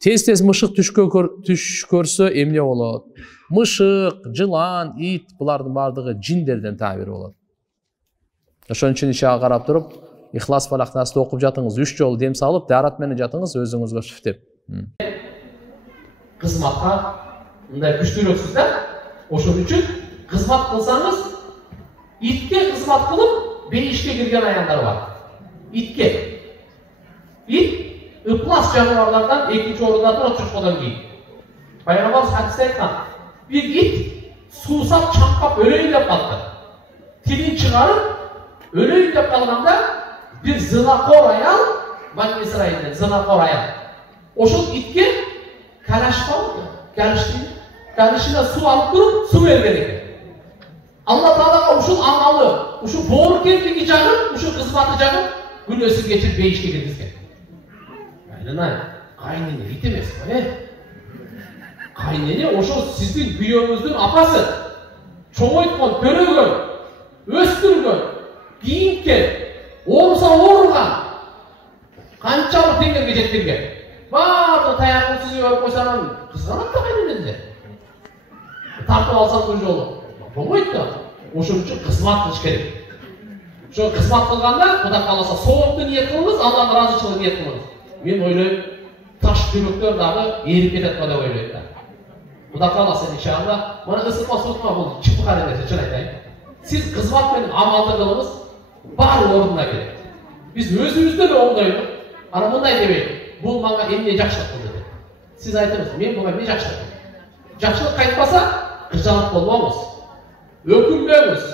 Тез мышык түш көрсө эмне болот? Мышык, жылан, ит булардын бардыгы жиндерден табир болот. Ошон үчүн ишага карап туруп, Ихлас Фалак Насты окуп жатыңыз, 3 жолу дем салып, даарат менен жатыңыз өзүңүзгө шифтеп. Кызматка мындай күчтүүрөксүз да. Ошон үчүн кызмат кылсаңыз, итке кызмат кылып, бейишке кирген аяндар бар. Итке. Ит ыплас жаныбарлардан экинчи орунда турат чочкодон кийин. Пайгамбарыбыз хадисте айткан, бир ит суусап чаңкап өлөйүн деп калды. Тилин чыгарып өлөйүн деп калганда bir zınakor ayal, Bani İsrail'de zınakor ayal. Oşun itke karışma oldu. Karışına su alıp durup su vermedik. Allah Teala oşun anmalı, oşun boğur kendini canım, oşun kızmatı canım, gün ösün geçip beyişke girdizken. Aynen kaynını itemez. Kaynını oşun sizin büyüğünüzün apası. Çoğuytkon, törögön, östürgön, giyinken, Olsa oğurgan, kançalı tengerge жеткирген. Барды таяқын сізге өріп қойсанан, қызғанат та қайненде. Тартып алсам бұл жолы. Болмайды да. Ошон үчүн кызмат кылыш керек. Ошо кызмат кылганда, Кудай кааласа, соолукту ниет кылыңыз, Алланын ыраазычылыгын ниет кылыңыз. Мен ойлойм, таш жүрөктөр дагы эрип кетет го деп ойлойм да. Кудай кааласа иншалла, мына ысытма суытма бул чыпыкар эмес, чын айтайын. Сиз кызмат менен амалды кылыңыз. Бар орнuna келет. Biz өзүбүздө да оңдойбуз. Ана мындай дебейт. Бул мага эмне жакшылык кылды деп. Сиз айтыңыз, мен буга эмне жакшылык? Жакшылык кайтпаса, кыржалып болбоңуз. Өкүнбөңүз.